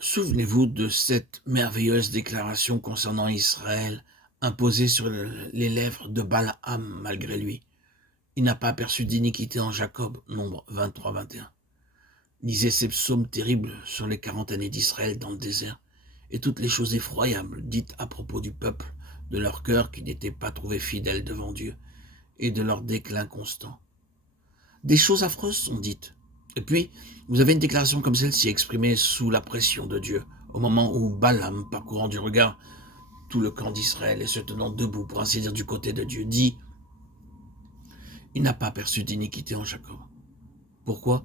Souvenez-vous de cette merveilleuse déclaration concernant Israël, imposée sur les lèvres de Balaam malgré lui. Il n'a pas aperçu d'iniquité en Jacob, Nombre 23-21. Lisez ces psaumes terribles sur les 40 années d'Israël dans le désert, et toutes les choses effroyables dites à propos du peuple, de leur cœur qui n'était pas trouvé fidèle devant Dieu, et de leur déclin constant. Des choses affreuses sont dites. Et puis, vous avez une déclaration comme celle-ci exprimée sous la pression de Dieu, au moment où Balaam, parcourant du regard tout le camp d'Israël et se tenant debout, pour ainsi dire, du côté de Dieu, dit « Il n'a pas aperçu d'iniquité en Jacob. » Pourquoi ?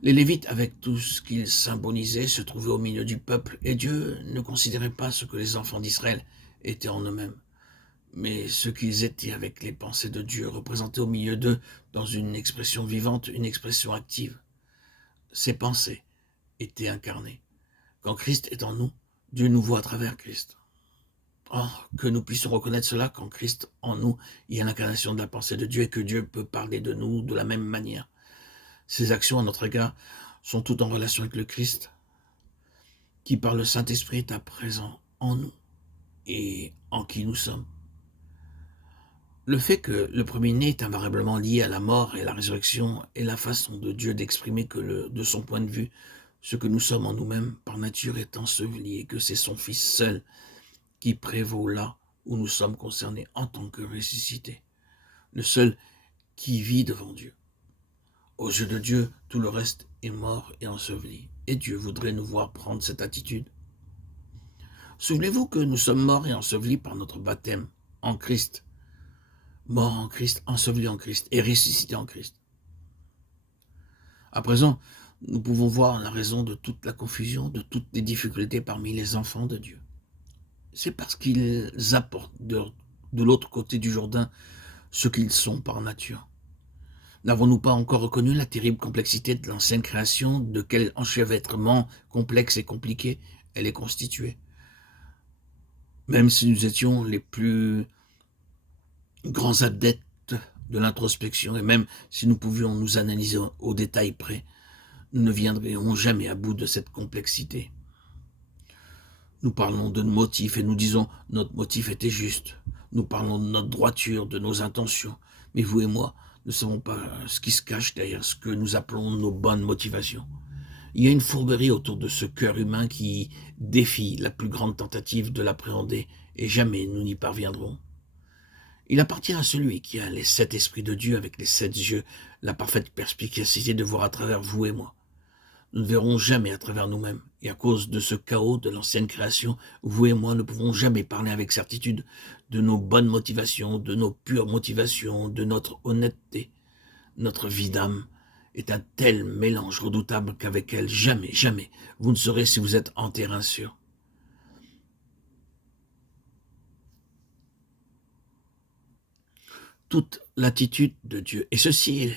Les Lévites, avec tout ce qu'ils symbolisaient, se trouvaient au milieu du peuple, et Dieu ne considérait pas ce que les enfants d'Israël étaient en eux-mêmes, mais ce qu'ils étaient avec les pensées de Dieu, représentés au milieu d'eux dans une expression vivante, une expression active. Ces pensées étaient incarnées. Quand Christ est en nous, Dieu nous voit à travers Christ. Oh, que nous puissions reconnaître cela quand Christ en nous, il y a l'incarnation de la pensée de Dieu et que Dieu peut parler de nous de la même manière. Ses actions à notre égard sont toutes en relation avec le Christ, qui par le Saint-Esprit est à présent en nous et en qui nous sommes. Le fait que le premier-né est invariablement lié à la mort et à la résurrection est la façon de Dieu d'exprimer que, de son point de vue, ce que nous sommes en nous-mêmes par nature est enseveli et que c'est son Fils seul qui prévaut là où nous sommes concernés en tant que ressuscités, le seul qui vit devant Dieu. Aux yeux de Dieu, tout le reste est mort et enseveli, et Dieu voudrait nous voir prendre cette attitude. Souvenez-vous que nous sommes morts et ensevelis par notre baptême en Christ, mort en Christ, enseveli en Christ et ressuscité en Christ. À présent, nous pouvons voir la raison de toute la confusion, de toutes les difficultés parmi les enfants de Dieu. C'est parce qu'ils apportent de l'autre côté du Jourdain ce qu'ils sont par nature. N'avons-nous pas encore reconnu la terrible complexité de l'ancienne création, de quel enchevêtrement complexe et compliqué elle est constituée? Même si nous étions les plus grands adeptes de l'introspection, et même si nous pouvions nous analyser au détail près, nous ne viendrions jamais à bout de cette complexité. Nous parlons de nos motifs et nous disons notre motif était juste. Nous parlons de notre droiture, de nos intentions. Mais vous et moi ne savons pas ce qui se cache derrière ce que nous appelons nos bonnes motivations. Il y a une fourberie autour de ce cœur humain qui défie la plus grande tentative de l'appréhender et jamais nous n'y parviendrons. Il appartient à celui qui a les 7 esprits de Dieu avec les 7 yeux, la parfaite perspicacité de voir à travers vous et moi. Nous ne verrons jamais à travers nous-mêmes. Et à cause de ce chaos de l'ancienne création, vous et moi ne pouvons jamais parler avec certitude de nos bonnes motivations, de nos pures motivations, de notre honnêteté. Notre vie d'âme est un tel mélange redoutable qu'avec elle, jamais, jamais, vous ne saurez si vous êtes en terrain sûr. Toute l'attitude de Dieu, et ceci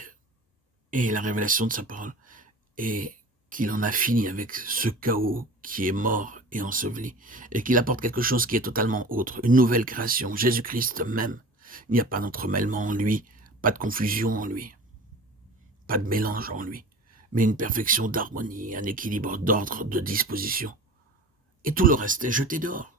est la révélation de sa parole, et qu'il en a fini avec ce chaos qui est mort et enseveli, et qu'il apporte quelque chose qui est totalement autre, une nouvelle création, Jésus-Christ même. Il n'y a pas d'entremêlement en lui, pas de confusion en lui, pas de mélange en lui, mais une perfection d'harmonie, un équilibre d'ordre, de disposition. Et tout le reste est jeté dehors.